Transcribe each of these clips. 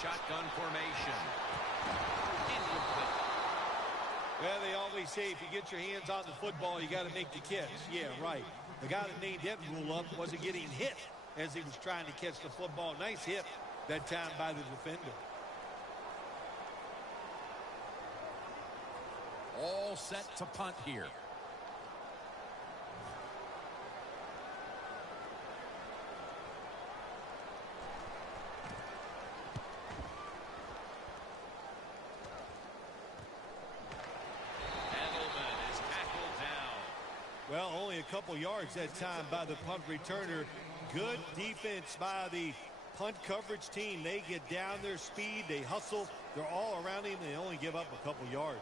shotgun formation. Well, they always say if you get your hands on the football, you got to make the catch. Yeah, right. The guy that made that rule up wasn't getting hit as he was trying to catch the football. Nice hit that time by the defender. All set to punt here. Well, only a couple yards that time by the punt returner. Good defense by the punt coverage team. They get down their speed. They hustle. They're all around him. They only give up a couple yards.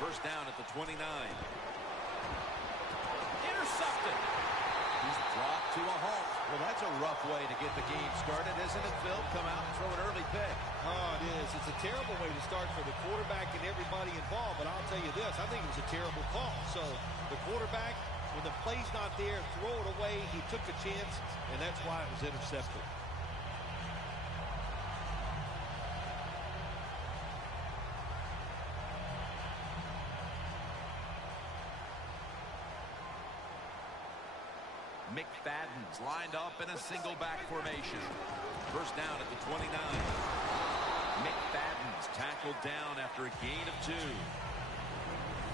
First down at the 29. Intercepted. He's brought to a halt. Well, that's a rough way to get the game started, isn't it, Phil? Come out and throw an early pick. Oh, it is. It's a terrible way to start for the quarterback and everybody involved. But I'll tell you this, I think it was a terrible call. So the quarterback, when the play's not there, throw it away. He took a chance, and that's why it was intercepted. McFadden's lined up in a single back formation. First down at the 29. McFadden's tackled down after a gain of 2.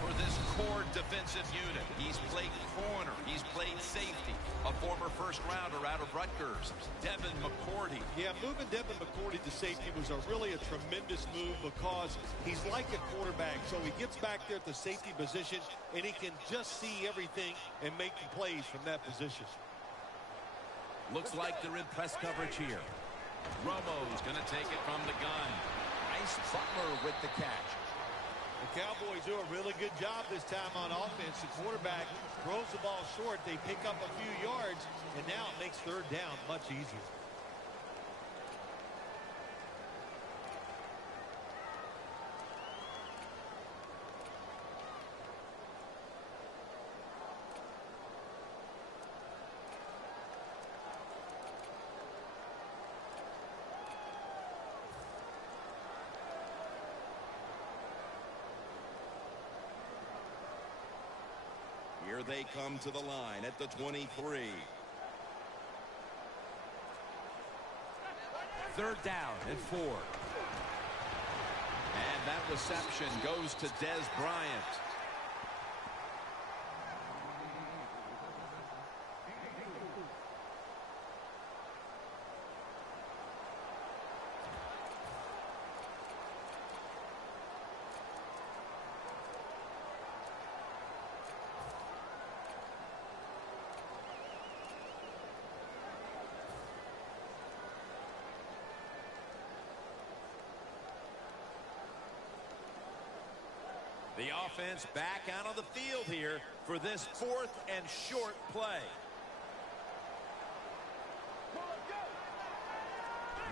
For this core defensive unit, he's played corner, he's played safety. A former first-rounder out of Rutgers, Devin McCourty. Yeah, moving Devin McCourty to safety was really a tremendous move because he's like a quarterback. So he gets back there at the safety position, and he can just see everything and make the plays from that position. Looks like they're in press coverage here. Romo's going to take it from the gun. Nice Butler with the catch. The Cowboys do a really good job this time on offense. The quarterback throws the ball short. They pick up a few yards, and now it makes third down much easier. Here they come to the line at the 23. Third down and 4. And that reception goes to Des Bryant. The offense back out on the field here for this 4th and short play.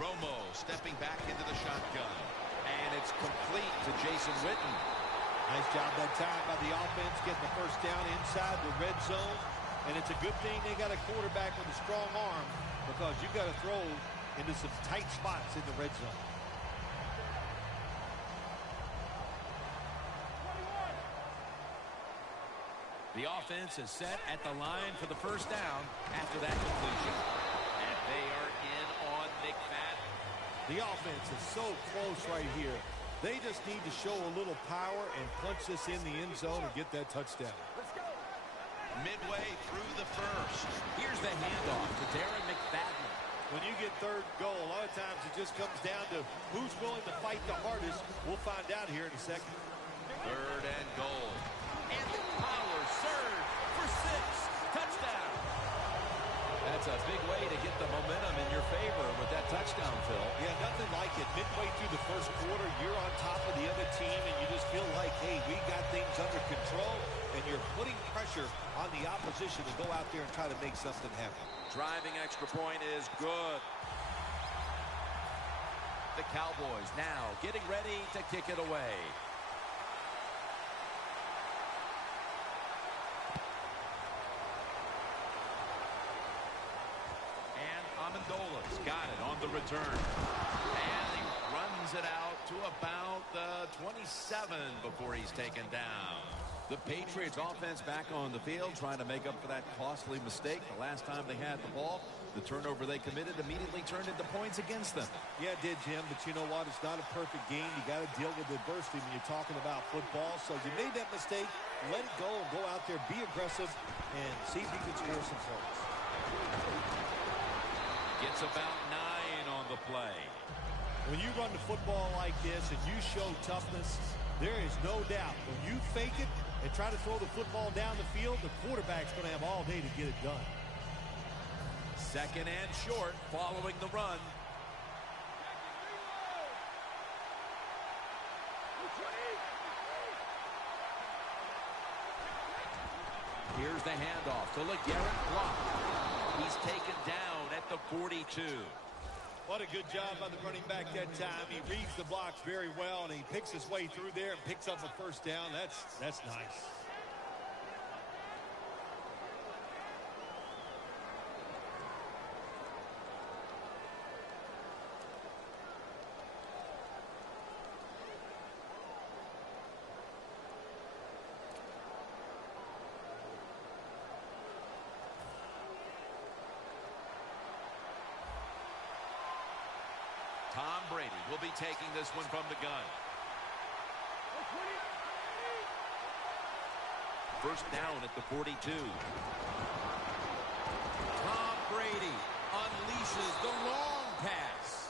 Romo stepping back into the shotgun. And it's complete to Jason Witten. Nice job that time by the offense getting the first down inside the red zone. And it's a good thing they got a quarterback with a strong arm because you got to throw into some tight spots in the red zone. The offense is set at the line for the first down after that completion. And they are in on McFadden. The offense is so close right here. They just need to show a little power and punch this in the end zone and get that touchdown. Midway through the first. Here's the handoff to Darren McFadden. When you get third goal, a lot of times it just comes down to who's willing to fight the hardest. We'll find out here in a second. Third and goal. And the power surge for 6. Touchdown. That's a big way to get the momentum in your favor with that touchdown, Phil. Yeah, nothing like it. Midway through the first quarter, you're on top of the other team, and you just feel like, hey, we got things under control, and you're putting pressure on the opposition to go out there and try to make something happen. Driving extra point is good. The Cowboys now getting ready to kick it away. And Amendola's got it on the return. And he runs it out to about the 27 before he's taken down. The Patriots offense back on the field trying to make up for that costly mistake the last time they had the ball. The turnover they committed immediately turned into points against them. Yeah, it did, Jim, but you know what? It's not a perfect game. You got to deal with adversity when you're talking about football. So you made that mistake, let it go, and go out there, be aggressive, and see if you can score some points. Gets about 9 on the play. When you run the football like this and you show toughness, there is no doubt when you fake it and try to throw the football down the field, the quarterback's going to have all day to get it done. Second and short following the run. Here's the handoff to LeGarrette Blount. He's taken down at the 42. What a good job by the running back that time. He reads the blocks very well, and he picks his way through there and picks up a first down. That's nice. Tom Brady will be taking this one from the gun. First down at the 42. Tom Brady unleashes the long pass.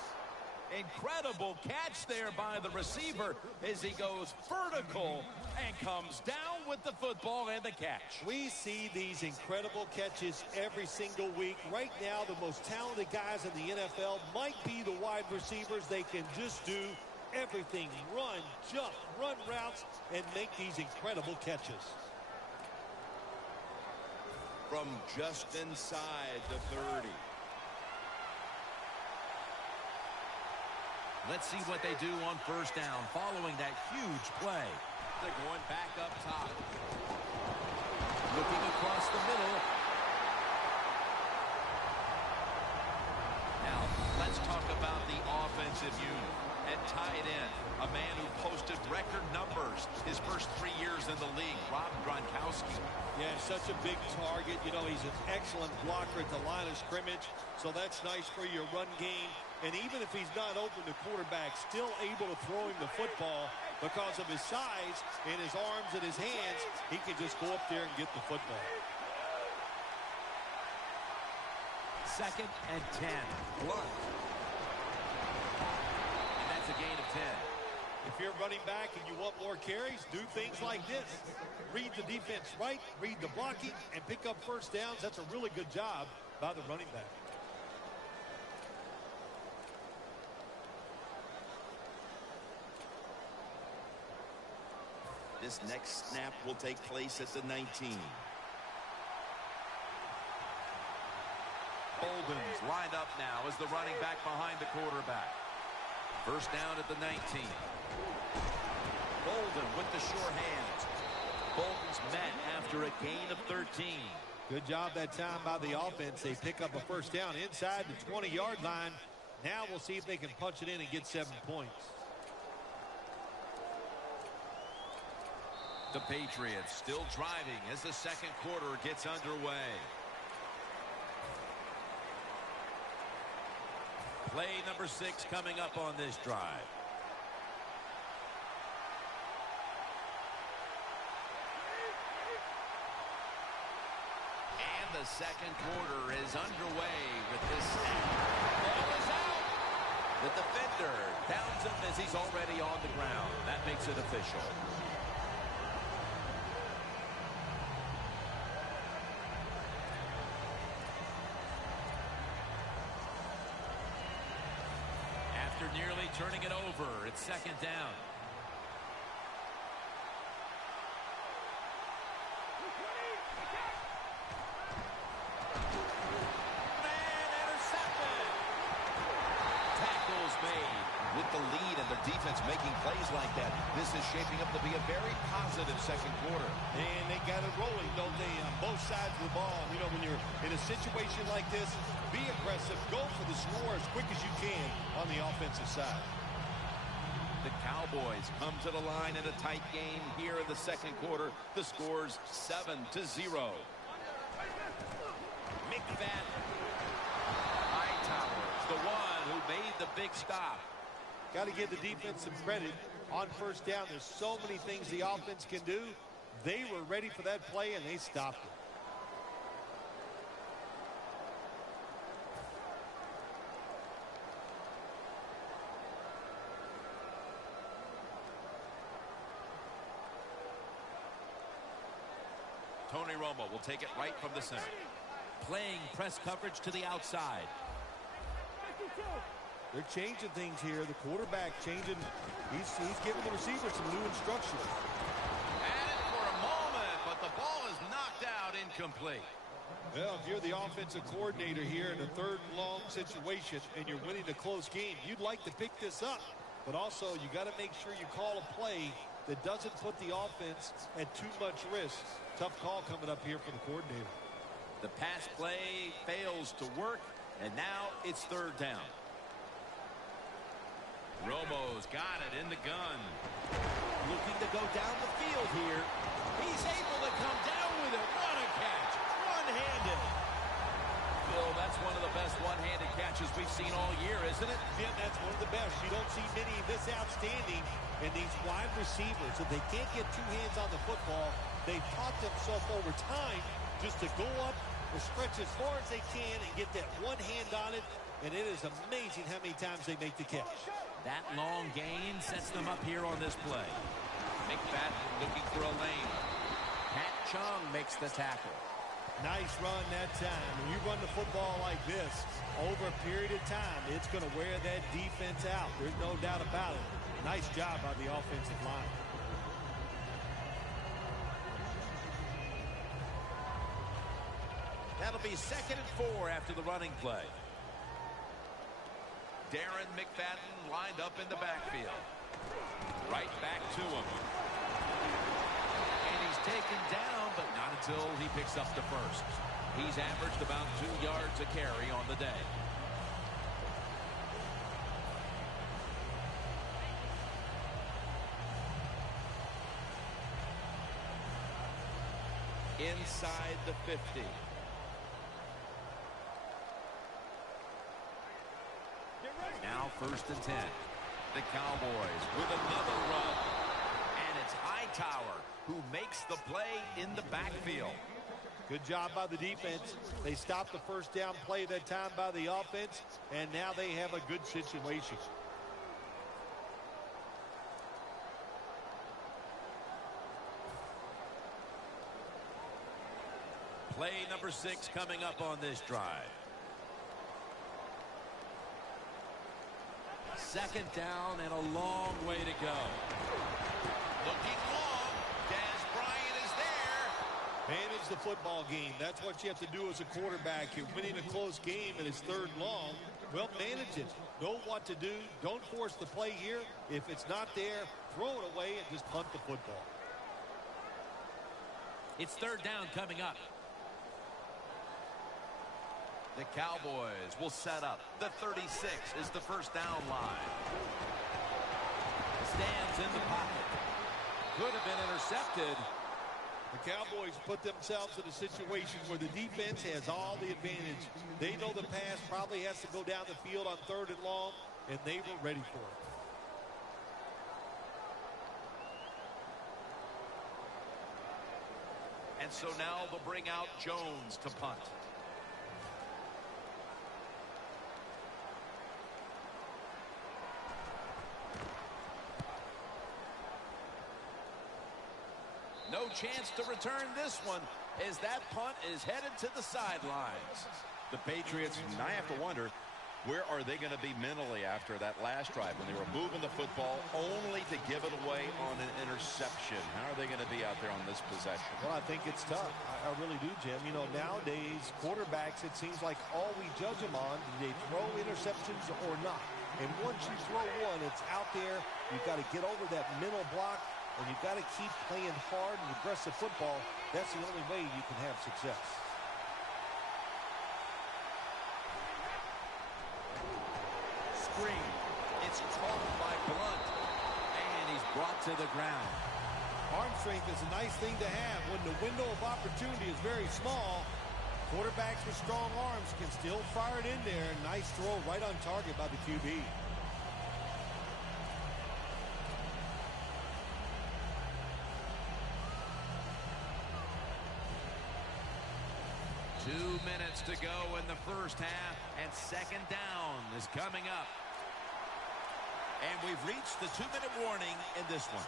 Incredible catch there by the receiver as he goes vertical and comes down with the football and the catch. We see these incredible catches every single week. Right now, the most talented guys in the NFL might be the wide receivers. They can just do everything. Run, jump, run routes, and make these incredible catches. From just inside the 30. Let's see what they do on first down following that huge play. They're going back up top. Looking across the middle. Now, let's talk about the offensive unit. At tight end, a man who posted record numbers his first 3 years in the league, Rob Gronkowski. Yeah, such a big target. You know, he's an excellent blocker at the line of scrimmage, so that's nice for your run game. And even if he's not open, the quarterback still able to throw him the football because of his size and his arms and his hands. He can just go up there and get the football. Second and 10. Block. And that's a gain of 10. If you're running back and you want more carries, do things like this. Read the defense right, read the blocking, and pick up first downs. That's a really good job by the running back. This next snap will take place at the 19. Bolden's lined up now as the running back behind the quarterback. First down at the 19. Bolden with the sure hands. Bolden's met after a gain of 13. Good job that time by the offense. They pick up a first down inside the 20-yard line. Now we'll see if they can punch it in and get 7 points. The Patriots still driving as the second quarter gets underway. Play number 6 coming up on this drive. And the second quarter is underway with this snap. Ball is out. The defender downs him as he's already on the ground. That makes it official. Nearly turning it over. It's second down. And intercepted. Tackles made the lead and their defense making plays like that. This is shaping up to be a very positive second quarter. And they got it rolling, don't they, on both sides of the ball. You know, when you're in a situation like this, be aggressive, go for the score as quick as you can on the offensive side. The Cowboys come to the line in a tight game here in the second quarter. The score's 7-0. McFadden. Hightower's the one who made the big stop. Got to give the defense some credit on first down. There's so many things the offense can do. They were ready for that play, and they stopped it. Tony Romo will take it right from the center. Playing press coverage to the outside. They're changing things here. The quarterback changing. He's giving the receiver some new instructions. Had it for a moment, but the ball is knocked out incomplete. Well, if you're the offensive coordinator here in a third and long situation and you're winning a close game, you'd like to pick this up. But also, you got to make sure you call a play that doesn't put the offense at too much risk. Tough call coming up here for the coordinator. The pass play fails to work, and now it's third down. Romo's got it in the gun. Looking to go down the field here. He's able to come down with it. What a catch. One-handed. Bill, that's one of the best one-handed catches we've seen all year, isn't it? Yeah, that's one of the best. You don't see many this outstanding. And these wide receivers, if they can't get two hands on the football, they've taught themselves over time just to go up or stretch as far as they can and get that one hand on it. And it is amazing how many times they make the catch. That long gain sets them up here on this play. McFadden looking for a lane. Pat Chung makes the tackle. Nice run that time. When you run the football like this over a period of time, it's going to wear that defense out. There's no doubt about it. Nice job by the offensive line. That'll be 2nd and 4 after the running play. Darren McFadden lined up in the backfield. Right back to him. And he's taken down, but not until he picks up the first. He's averaged about 2 yards a carry on the day. Inside the 50. Now 1st and 10. The Cowboys with another run. And it's Hightower who makes the play in the backfield. Good job by the defense. They stopped the first down play that time by the offense, and now they have a good situation. Play number 6 coming up on this drive. 2nd down and a long way to go. Looking long. Dez Bryant is there. Manage the football game. That's what you have to do as a quarterback. You're winning a close game and it's 3rd and long. Well, manage it. Know what to do. Don't force the play here. If it's not there, throw it away and just punt the football. It's 3rd down coming up. The Cowboys will set up. The 36 is the first down line. Stands in the pocket. Could have been intercepted. The Cowboys put themselves in a situation where the defense has all the advantage. They know the pass probably has to go down the field on 3rd and long, and they were ready for it. And so now they'll bring out Jones to punt. No chance to return this one as that punt is headed to the sidelines. The Patriots, I have to wonder, where are they going to be mentally after that last drive when they were moving the football only to give it away on an interception? How are they going to be out there on this possession? Well, I think it's tough. I really do, Jim. You know, nowadays, quarterbacks, it seems like all we judge them on, do they throw interceptions or not? And once you throw one, it's out there. You've got to get over that mental block, and you've got to keep playing hard and aggressive football. That's the only way you can have success. Screen. It's caught by Blunt. And he's brought to the ground. Arm strength is a nice thing to have when the window of opportunity is very small. Quarterbacks with strong arms can still fire it in there. Nice throw right on target by the QB. Two minutes to go in the first half, and second down is coming up. And we've reached the 2-minute warning in this one.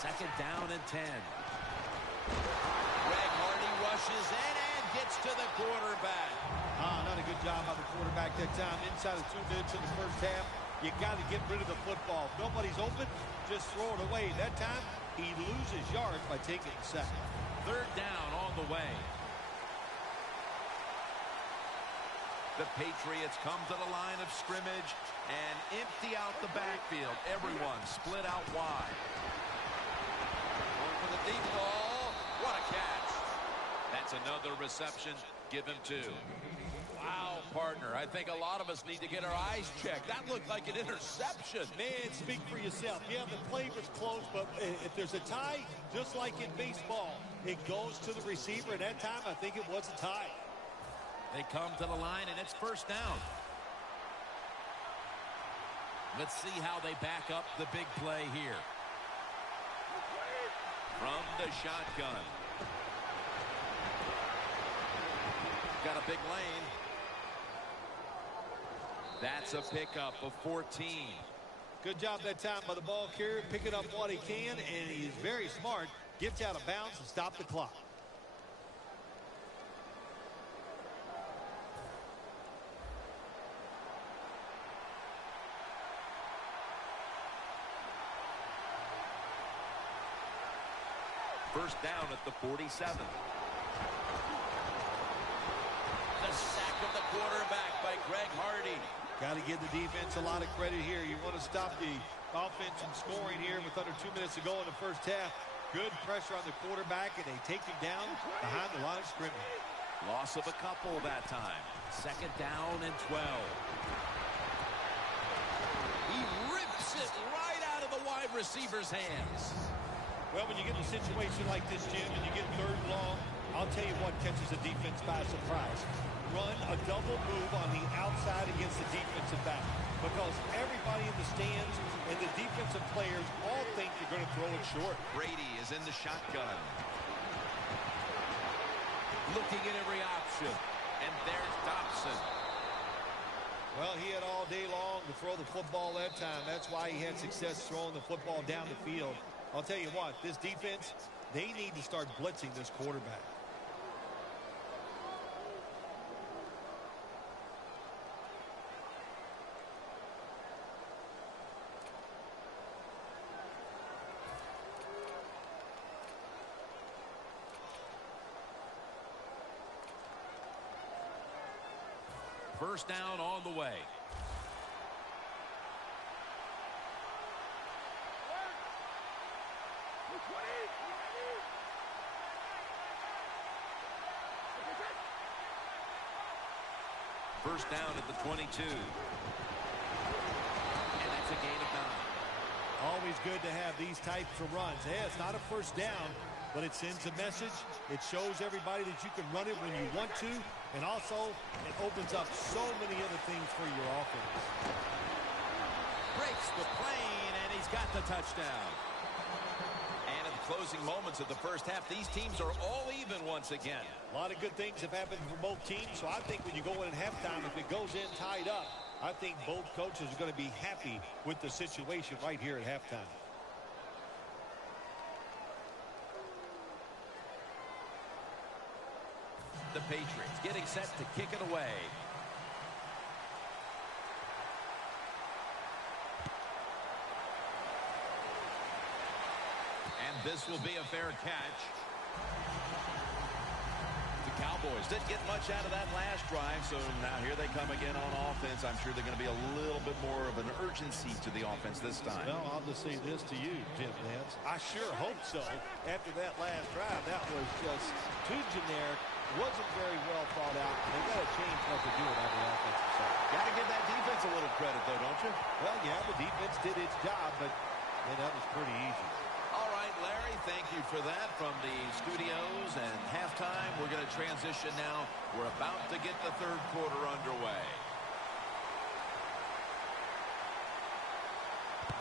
Second down and 10. Greg Hardy rushes in and gets to the quarterback. Not a good job by the quarterback that time. Inside of 2 minutes in the first half, you got to get rid of the football. If nobody's open, just throw it away. That time, he loses yards by taking the sack. Third down on the way. The Patriots come to the line of scrimmage and empty out the backfield. Everyone split out wide. Going for the deep ball. What a catch. That's another reception. Give him 2. Wow, partner. I think a lot of us need to get our eyes checked. That looked like an interception. Man, speak for yourself. Yeah, the play was close, but if there's a tie, just like in baseball, it goes to the receiver. And that time, I think it was a tie. They come to the line, and it's first down. Let's see how they back up the big play here. From the shotgun. Got a big lane. That's a pickup of 14. Good job that time by the ball carrier, picking up what he can, and he's very smart. Gets out of bounds and stop the clock. First down at the 47. The sack of the quarterback by Greg Hardy. Got to give the defense a lot of credit here. You want to stop the offense from scoring here with under 2 minutes to go in the first half. Good pressure on the quarterback, and they take him down behind the line of scrimmage. Loss of a couple that time. Second down and 12. He rips it right out of the wide receiver's hands. Well, when you get in a situation like this, Jim, and you get third and long, I'll tell you what catches the defense by surprise. Run a double move on the outside against the defensive back, because everybody in the stands and the defensive players all think you're going to throw it short. Brady is in the shotgun. Looking at every option. And there's Dobson. Well, he had all day long to throw the football that time. That's why he had success throwing the football down the field. I'll tell you what, this defense, they need to start blitzing this quarterback. First down on the way. First down at the 22. And that's a gain of 9. Always good to have these types of runs. Yeah, it's not a first down, but it sends a message. It shows everybody that you can run it when you want to, and also it opens up so many other things for your offense. Breaks the plane, and he's got the touchdown. And in the closing moments of the first half, these teams are all even once again. A lot of good things have happened for both teams, so I think when you go in at halftime, if it goes in tied up, I think both coaches are going to be happy with the situation right here at halftime. The Patriots getting set to kick it away. And this will be a fair catch. The Cowboys didn't get much out of that last drive, so now here they come again on offense. I'm sure they're going to be a little bit more of an urgency to the offense this time. Well, I'll just say this to you, Jim Nance. I sure hope so. After that last drive, that was just too generic, wasn't very well thought out. They got to change what they're doing on the offensive side. Got to give that defense a little credit, though, don't you? Well, yeah, the defense did its job, but man, that was pretty easy. All right, Larry, thank you for that from the studios. And halftime, we're going to transition now. We're about to get the third quarter underway.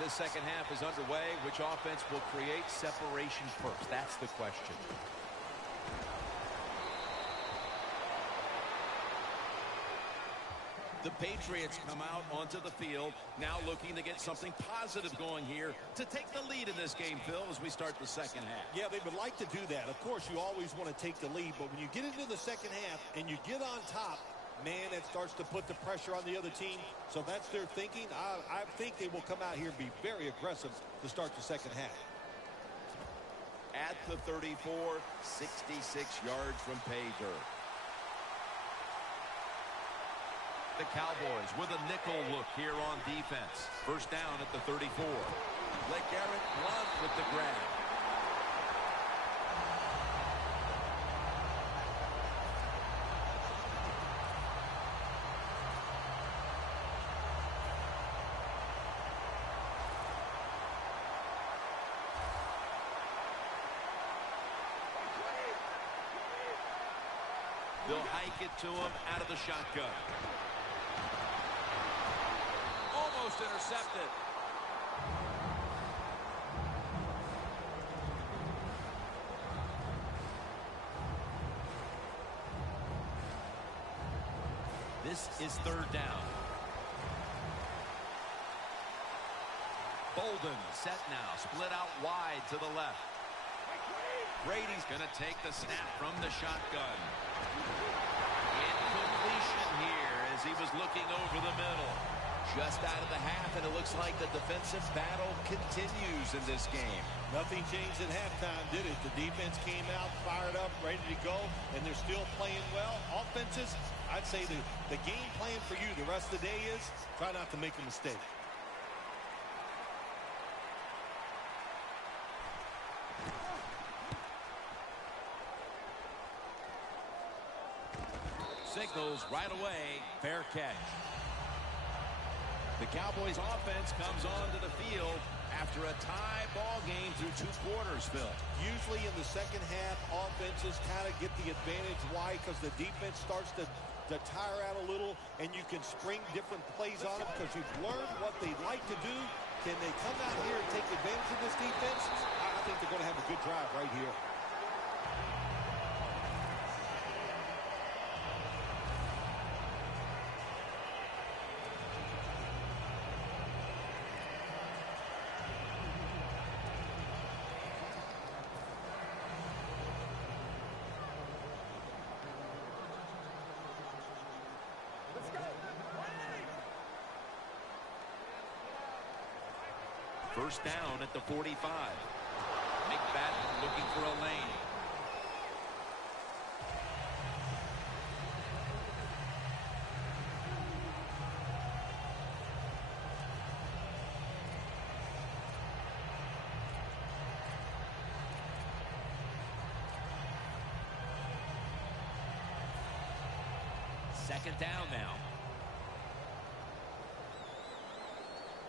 The second half is underway. Which offense will create separation first? That's the question. The Patriots come out onto the field, now looking to get something positive going here to take the lead in this game, Phil, as we start the second half. Yeah, they would like to do that. Of course, you always want to take the lead, but when you get into the second half and you get on top, man, it starts to put the pressure on the other team. So that's their thinking. I think they will come out here and be very aggressive to start the second half. At the 34, 66 yards from pay dirt. The Cowboys with a nickel look here on defense. First down at the 34. LeGarrette Blount with the grab. They'll hike it to him out of the shotgun. Almost intercepted. This is third down. Bolden set now, split out wide to the left. Brady's going to take the snap from the shotgun. Incompletion here as he was looking over the middle. Just out of the half, and it looks like the defensive battle continues in this game. Nothing changed at halftime, did it? The defense came out, fired up, ready to go, and they're still playing well. Offenses, I'd say the game plan for you the rest of the day is try not to make a mistake. Signals right away, fair catch. The Cowboys offense comes onto the field after a tie ball game through 2 quarters, Phil. Usually in the second half, offenses kind of get the advantage. Why? Because the defense starts to tire out a little, and you can spring different plays on them because you've learned what they like to do. Can they come out here and take advantage of this defense? I think they're going to have a good drive right here. First down at the 45. McFadden looking for a lane. Second down now.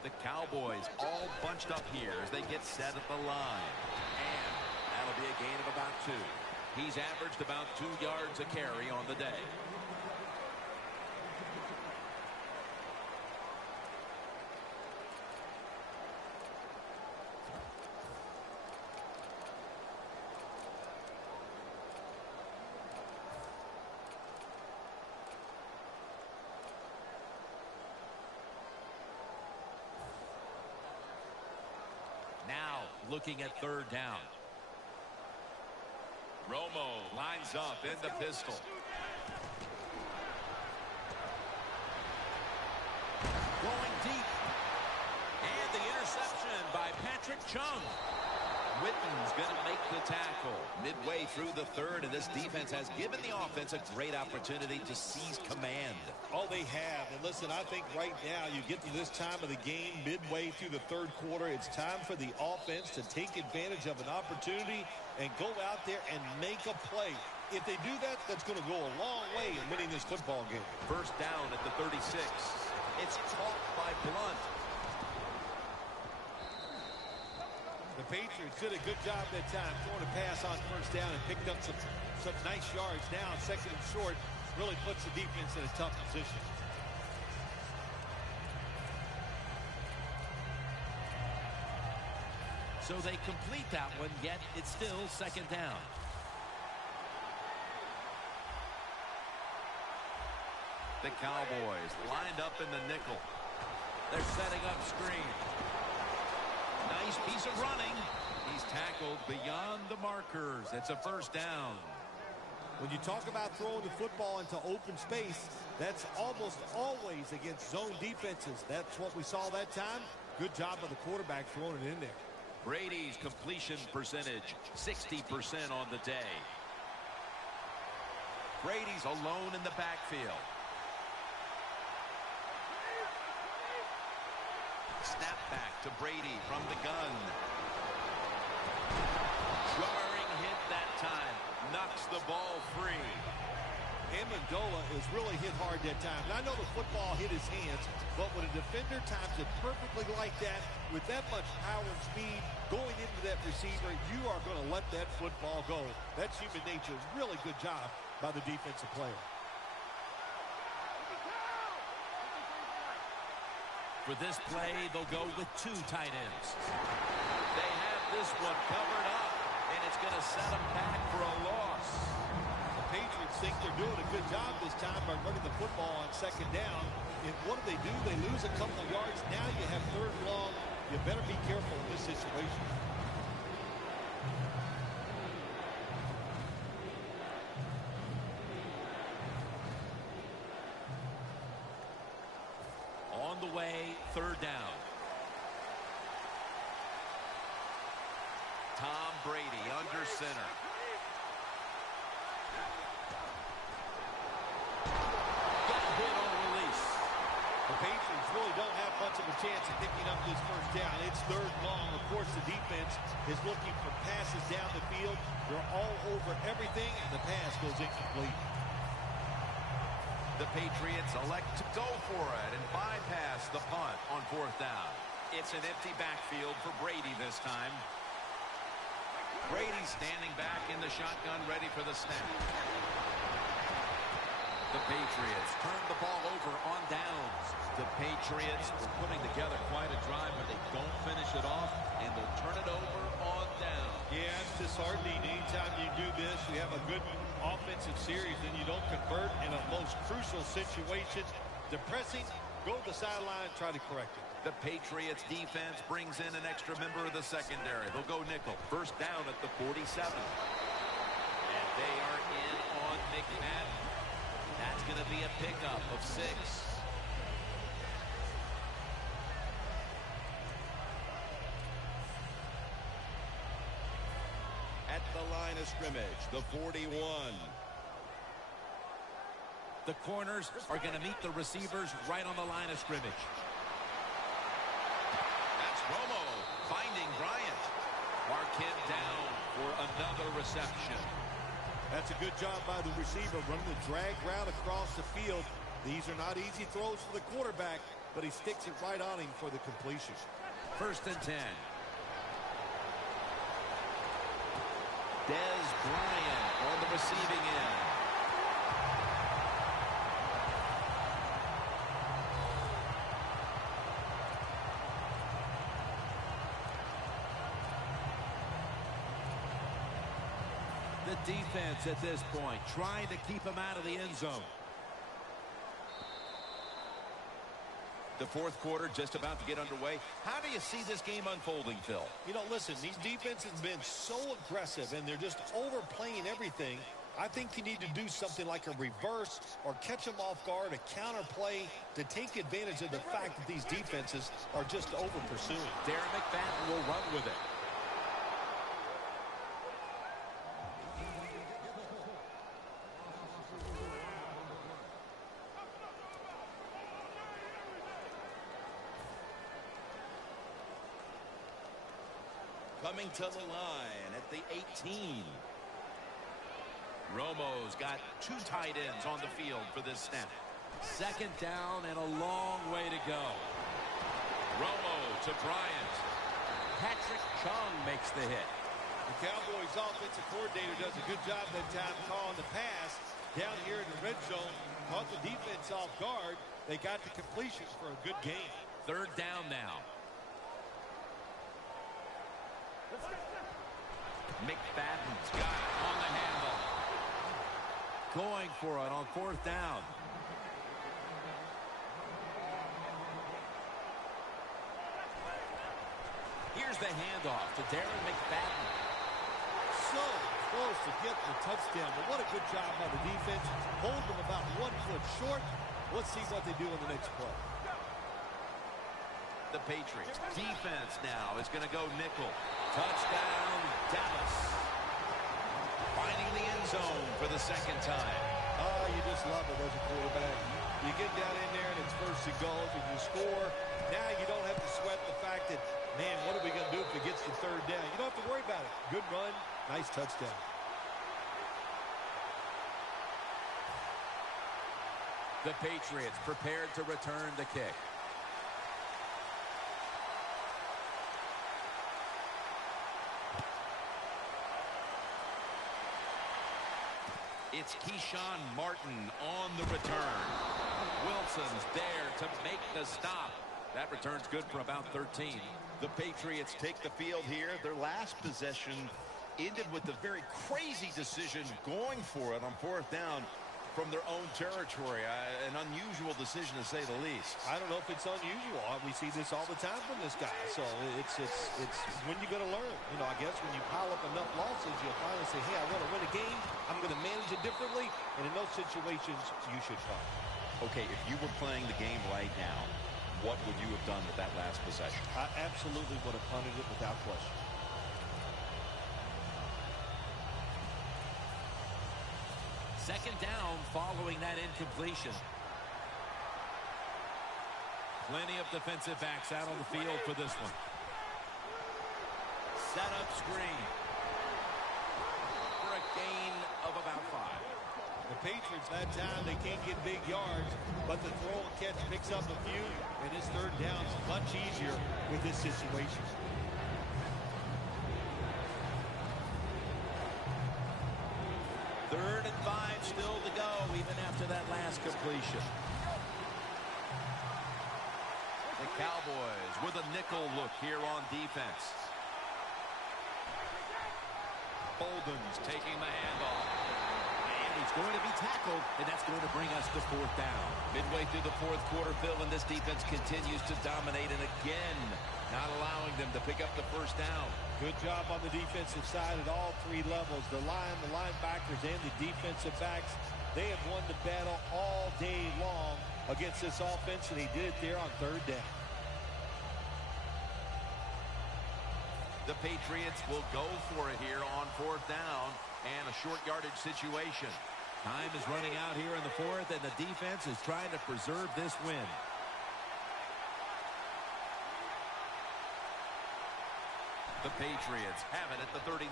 The Cowboys all bunched up here as they get set at the line. And that'll be a gain of about 2. He's averaged about 2 yards a carry on the day. Now looking at third down. Romo lines up in the pistol. interception by Patrick Chung. Witten's going to make the tackle. Midway through the third, and this defense has given the offense a great opportunity to seize command. Oh, they have. And listen, I think right now you get to this time of the game, midway through the third quarter, it's time for the offense to take advantage of an opportunity and go out there and make a play. If they do that, that's going to go a long way in winning this football game. First down at the 36. It's caught by Blunt. The Patriots did a good job that time throwing a pass on first down and picked up some nice yards. Now, second and short, really puts the defense in a tough position. So they complete that one, yet it's still second down. The Cowboys lined up in the nickel. They're setting up screen. Nice piece of running. He's tackled beyond the markers. It's a first down. When you talk about throwing the football into open space, that's almost always against zone defenses. That's what we saw that time. Good job of the quarterback throwing it in there. Brady's completion percentage, 60% on the day. Brady's alone in the backfield. Snap back to Brady from the gun. Jarring hit that time. Knocks the ball free. Amendola is really hit hard that time. And I know the football hit his hands, but when a defender times it perfectly like that, with that much power and speed going into that receiver, you are going to let that football go. That's human nature. Really good job by the defensive player. For this play, they'll go with two tight ends. They have this one covered up, and it's going to set them back for a loss. The Patriots think they're doing a good job this time by running the football on second down. And what do? They lose a couple of yards. Now you have third and long. You better be careful in this situation. On the way, third down. Tom Brady under center. Got hit on release. The Patriots really don't have much of a chance of picking up this first down. It's third and long. Of course, the defense is looking for passes down the field. They're all over everything, and the pass goes incomplete. The Patriots elect to go for it and bypass the punt on fourth down. It's an empty backfield for Brady this time. Brady standing back in the shotgun, ready for the snap. The Patriots turn the ball over on downs. The Patriots were putting together quite a drive, but they don't finish it off, and they'll turn it over on down. Yeah, it's disheartening. Anytime you do this, you have a good offensive series, and you don't convert in a most crucial situation. Depressing. Go to the sideline, try to correct it. The Patriots defense brings in an extra member of the secondary. They'll go nickel. First down at the 47. And they are in on McMadden. That's going to be a pickup of 6. At the line of scrimmage, the 41. The corners are going to meet the receivers right on the line of scrimmage. That's Romo finding Bryant. Marquette down for another reception. That's a good job by the receiver, running the drag route across the field. These are not easy throws for the quarterback, but he sticks it right on him for the completion. First and 10. Des Bryant on the receiving end. The defense at this point trying to keep him out of the end zone. The fourth quarter just about to get underway. How do you see this game unfolding, Phil? You know, listen, these defenses have been so aggressive, and they're just overplaying everything. I think you need to do something like a reverse or catch them off guard, a counter play to take advantage of the fact that these defenses are just over-pursuing. Darren McFadden will run with it. Coming to the line at the 18. Romo's got 2 tight ends on the field for this snap. Second down and a long way to go. Romo to Bryant. Patrick Chung makes the hit. The Cowboys offensive coordinator does a good job that time calling the pass down here in the red zone. Caught the defense off guard. They got the completions for a good game. Third down now. McFadden's got it on the handle. Going for it on fourth down. Here's the handoff to Darren McFadden. So close to getting the touchdown, but what a good job by the defense. Hold them about 1 foot short. Let's see what they do in the next play. The Patriots defense now is going to go nickel. Touchdown, Dallas. Finding the end zone for the second time. Oh, you just love it as a quarterback. You get down in there and it's first and goal and you score. Now you don't have to sweat the fact that, man, what are we going to do if it gets to third down? You don't have to worry about it. Good run, nice touchdown. The Patriots prepared to return the kick. It's Keyshawn Martin on the return. Wilson's there to make the stop. That return's good for about 13. The Patriots take the field here. Their last possession ended with a very crazy decision going for it on fourth down from their own territory. An unusual decision to say the least. I don't know if it's unusual. We see this all the time from this guy. So it's when you're going to learn. You know, I guess when you pile up enough losses, you'll finally say, hey, I want to win a game. I'm going to manage it differently. And in those situations, you should punt. Okay, if you were playing the game right now, what would you have done with that last possession? I absolutely would have punted it without question. Second down following that incompletion. Plenty of defensive backs out on the field for this one. Set up screen. For a gain of about 5. The Patriots, that time, they can't get big yards, but the throw and catch picks up a few, and this third down is much easier with this situation. Third and 5 still to go, even after that last completion. The Cowboys with a nickel look here on defense. Bolden's taking the handoff. And he's going to be tackled, and that's going to bring us to fourth down. Midway through the fourth quarter, Phil, and this defense continues to dominate, and again, not allowing them to pick up the first down. Good job on the defensive side at all 3 levels. The line, the linebackers, and the defensive backs. They have won the battle all day long against this offense, and he did it there on third down. The Patriots will go for it here on fourth down and a short yardage situation. Time is running out here in the fourth, and the defense is trying to preserve this win. The Patriots have it at the 39.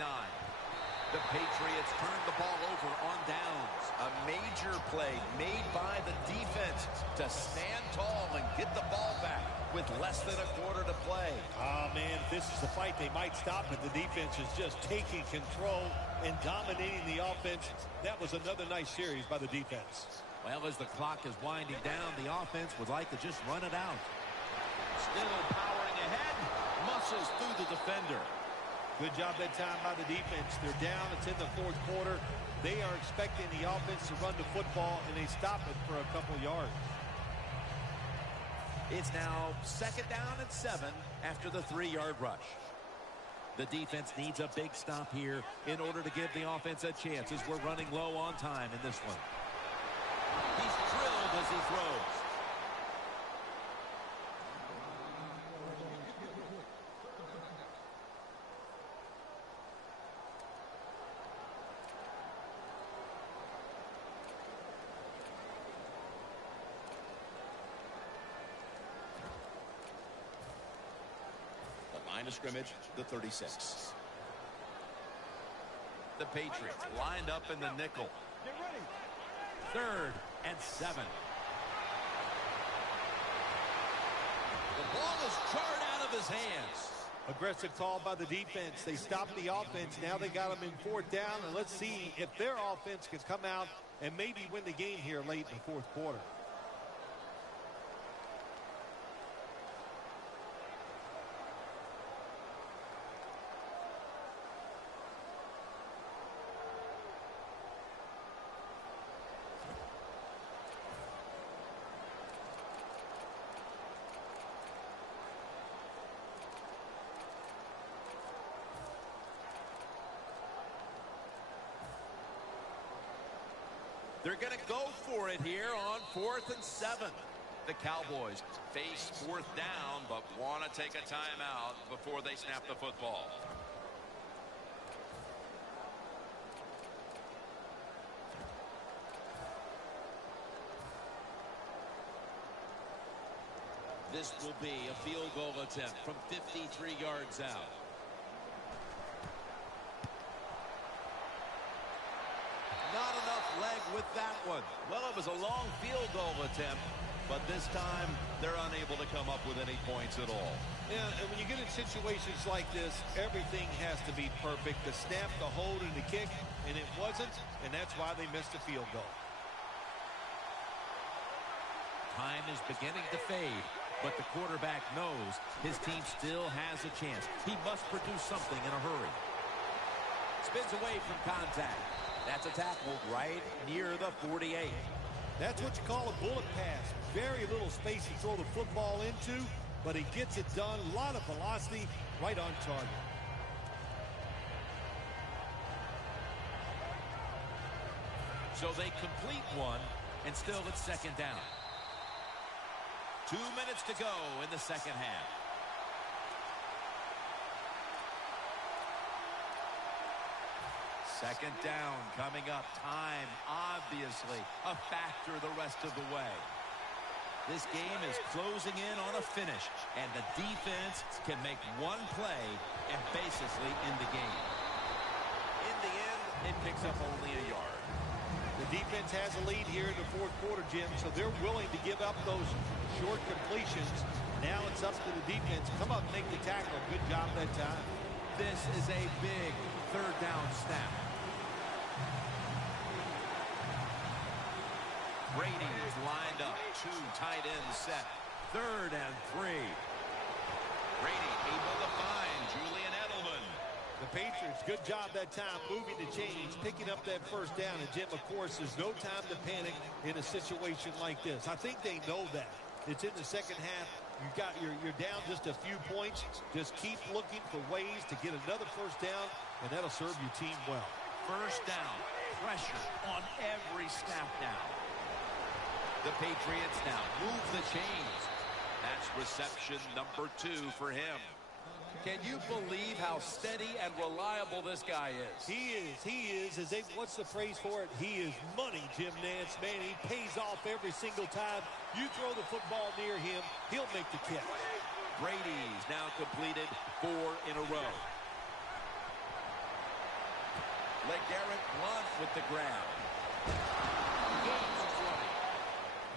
The Patriots turn the ball over on downs. A major play made by the defense to stand tall and get the ball back with less than a quarter to play. Oh, man, if this is the fight, they might stop it. The defense is just taking control and dominating the offense. That was another nice series by the defense. Well, as the clock is winding down, the offense would like to just run it out. Still powering ahead. Muscles through the defender. Good job that time by the defense. They're down. It's in the fourth quarter. They are expecting the offense to run the football, and they stop it for a couple yards. It's now second down and 7 after the 3-yard rush. The defense needs a big stop here in order to give the offense a chance as we're running low on time in this one. He's drilled as he throws. Line of scrimmage, the 36. The Patriots lined up in the nickel. Get ready. 3rd and 7. The ball is jarred out of his hands. Aggressive call by the defense. They stopped the offense. Now they got them in 4th down, and let's see if their offense can come out and maybe win the game here late in the 4th quarter. They're going to go for it here on 4th and 7. The Cowboys face 4th down, but want to take a timeout before they snap the football. This will be a field goal attempt from 53 yards out. Not enough leg with that one. Well, it was a long field goal attempt, but this time they're unable to come up with any points at all. Yeah, and when you get in situations like this, everything has to be perfect. The snap, the hold, and the kick, and it wasn't, and that's why they missed the field goal. Time is beginning to fade, but the quarterback knows his team still has a chance. He must produce something in a hurry. Spins away from contact. That's a tackle right near the 48. That's what you call a bullet pass. Very little space to throw the football into, but he gets it done. A lot of velocity, right on target. So they complete one, and still it's 2nd down. 2 minutes to go in the 2nd half. Second down coming up. Time, obviously, a factor the rest of the way. This game is closing in on a finish, and the defense can make one play and basically end the game. In the end, it picks up only a yard. The defense has a lead here in the 4th quarter, Jim, so they're willing to give up those short completions. Now it's up to the defense. Come up and make the tackle. Good job that time. This is a big 3rd down snap. Brady's lined up. 2 tight ends set. 3rd and 3. Brady able to find Julian Edelman. The Patriots, good job that time moving the chains, picking up that 1st down. And, Jim, of course, there's no time to panic in a situation like this. I think they know that. It's in the 2nd half. You're down just a few points. Just keep looking for ways to get another 1st down, and that'll serve your team well. 1st down. Pressure on every snap now. The Patriots now move the chains. That's reception number 2 for him. Can you believe how steady and reliable this guy is? He is. What's the phrase for it? He is money, Jim Nance. Man, he pays off every single time. You throw the football near him, he'll make the catch. Brady's now completed 4 in a row. LeGarrette Blount with the grab.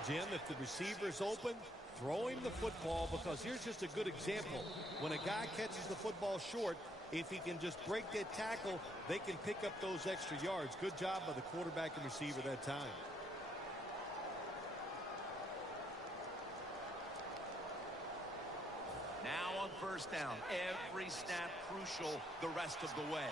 Jim, if the receiver's open, throw him the football, because here's just a good example. When a guy catches the football short, if he can just break that tackle, they can pick up those extra yards. Good job by the quarterback and receiver that time. Now on 1st down, every snap crucial the rest of the way.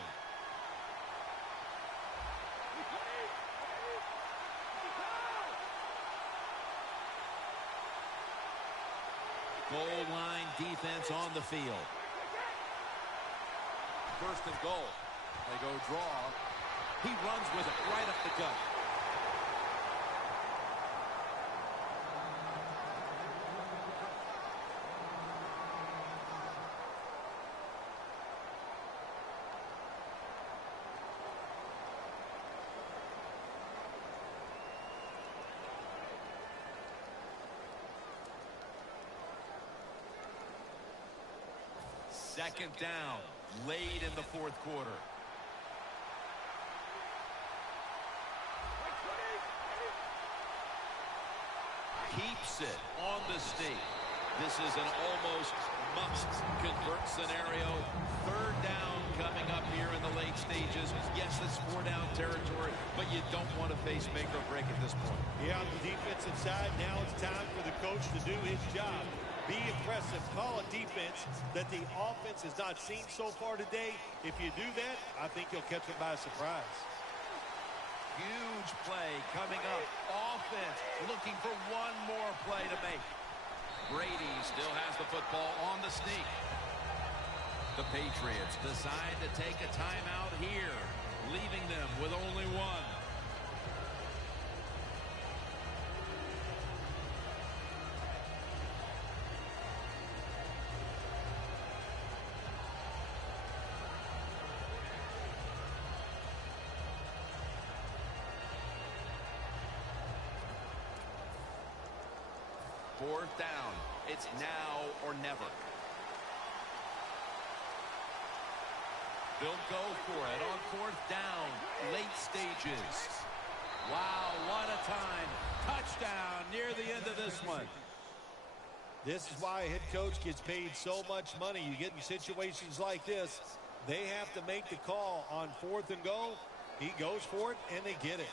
Goal line defense on the field. first and goal. They go draw. He runs with it right up the gut. Second down, late in the fourth quarter. Keeps it on the sneak. This is an almost must-convert scenario. Third down coming up here in the late stages. Yes, it's four-down territory, but you don't want to face make or break at this point. Yeah, on the defensive side, now it's time for the coach to do his job. Be impressive. Call a defense that the offense has not seen so far today. If you do that, I think you'll catch them by surprise. Huge play coming up. Offense looking for one more play to make. Brady still has the football on the sneak. The Patriots decide to take a timeout here, leaving them with only one. Fourth down. It's now or never. They'll go for it on fourth down. Late stages. Wow, what a time. Touchdown near the end of this one. This is why a head coach gets paid so much money. You get in situations like this, they have to make the call on fourth and goal. He goes for it, and they get it.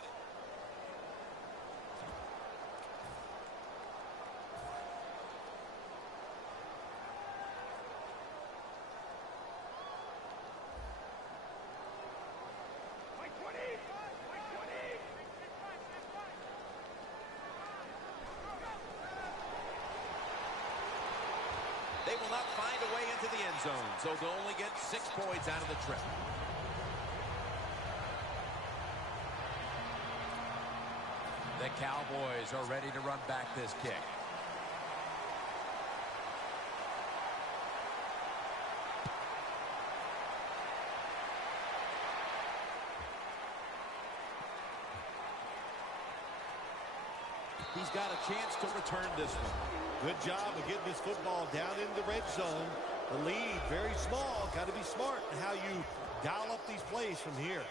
They will not find a way into the end zone, so they'll only get 6 points out of the trip. The Cowboys are ready to run back this kick. He's got a chance to return this one. Good job of getting this football down in the red zone. The lead, very small. Got to be smart in how you dial up these plays from here.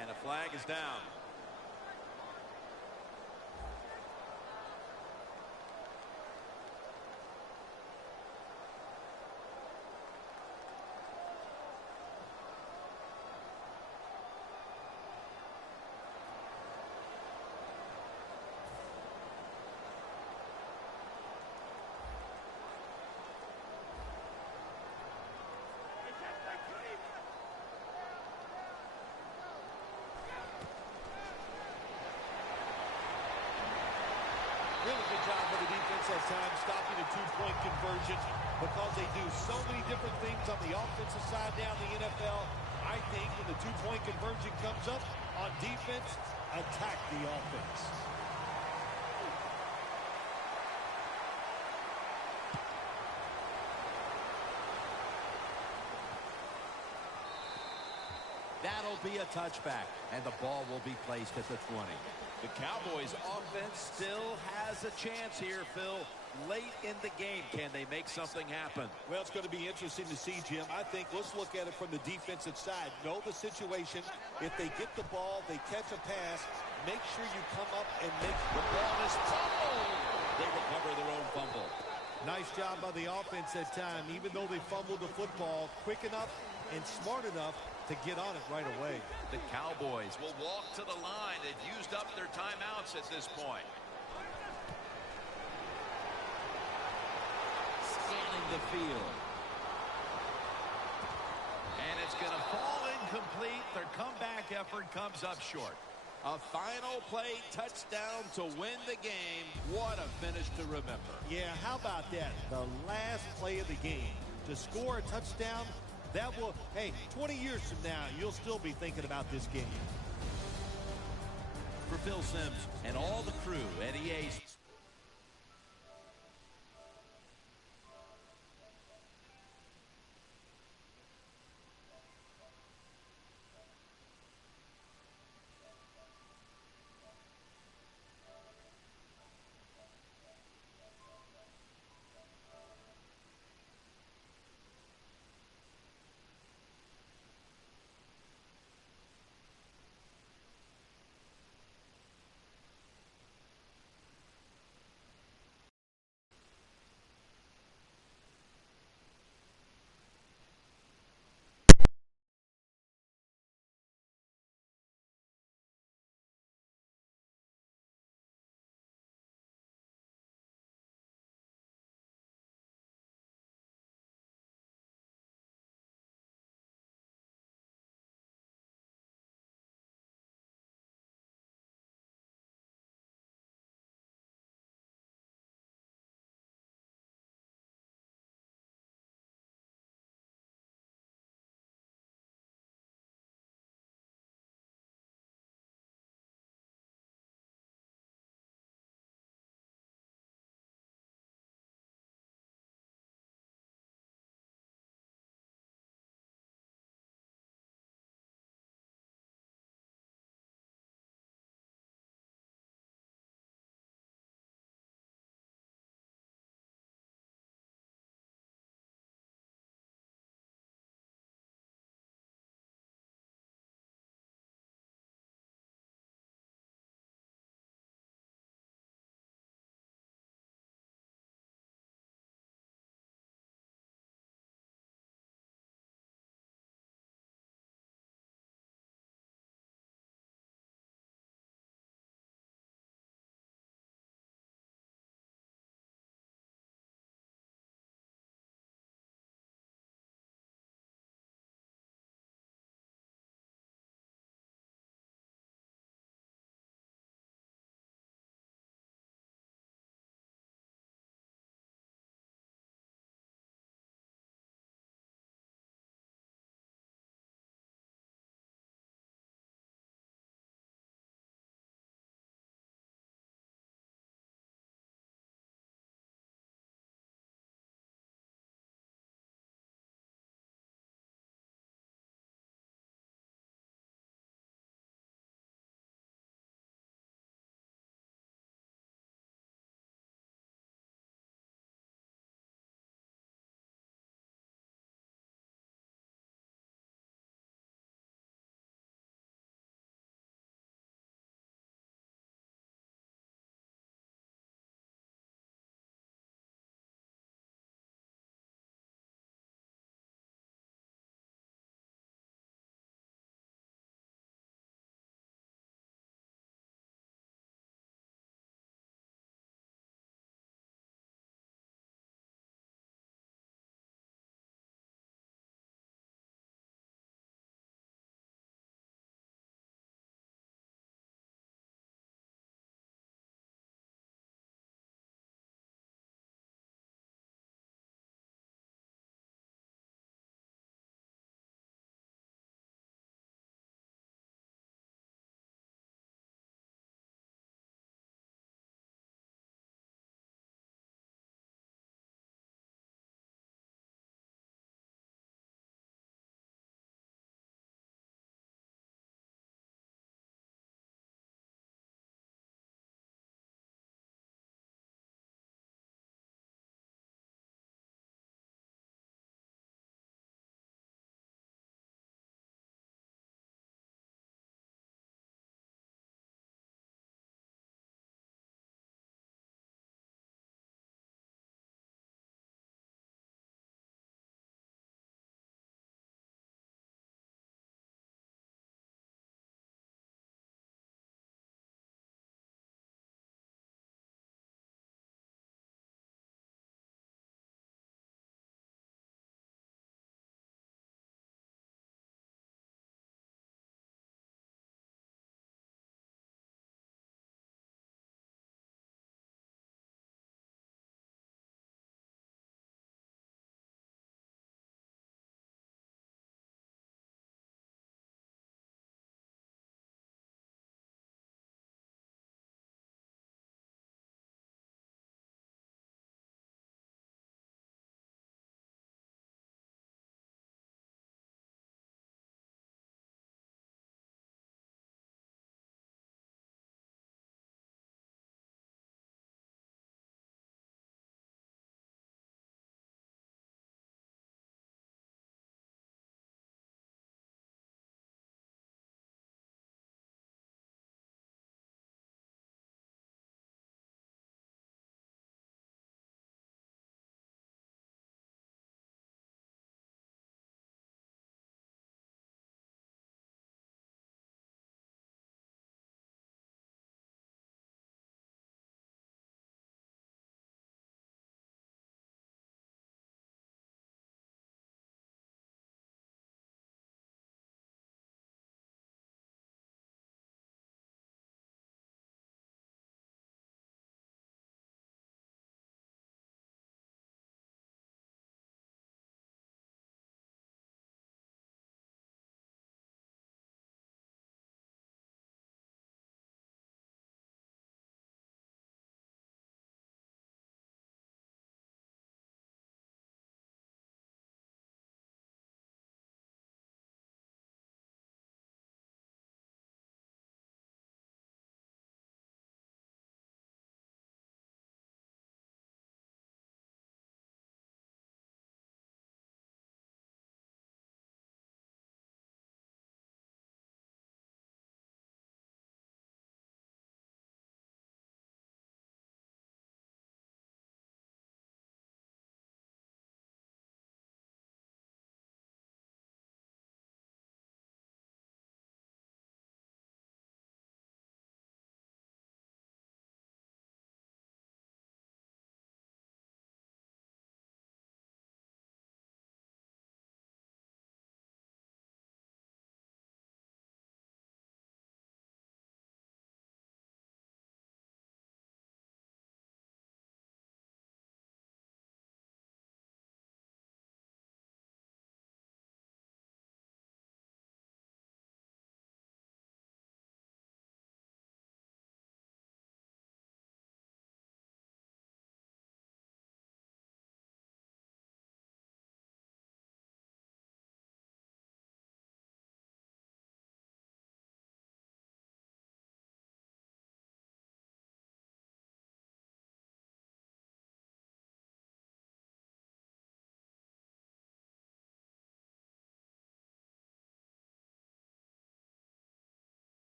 And a flag is down. Really good job by the defense at times stopping a two-point conversion because they do so many different things on the offensive side down the NFL. I think when the two-point conversion comes up on defense, attack the offense. That'll That'll be a touchback, and the ball will be placed at the 20. The Cowboys offense still has a chance here, Phil. Late in the game, can they make something happen? Well, it's going to be interesting to see, Jim. I think let's look at it from the defensive side. Know the situation. If they get the ball, they catch a pass, make sure you come up and make the ball is fumbled. They recover their own fumble. Nice job by the offense that time, even though they fumbled the football quick enough and smart enough to get on it right away. The Cowboys will walk to the line. They've used up their timeouts at this point. Scanning the field. And it's going to fall incomplete. Their comeback effort comes up short. A final play touchdown to win the game. What a finish to remember. Yeah, how about that? The last play of the game. To score a touchdown, that will, hey, 20 years from now, you'll still be thinking about this game. For Phil Simms and all the crew at EA's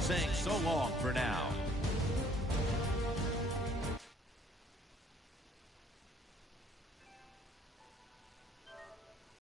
saying so long for now.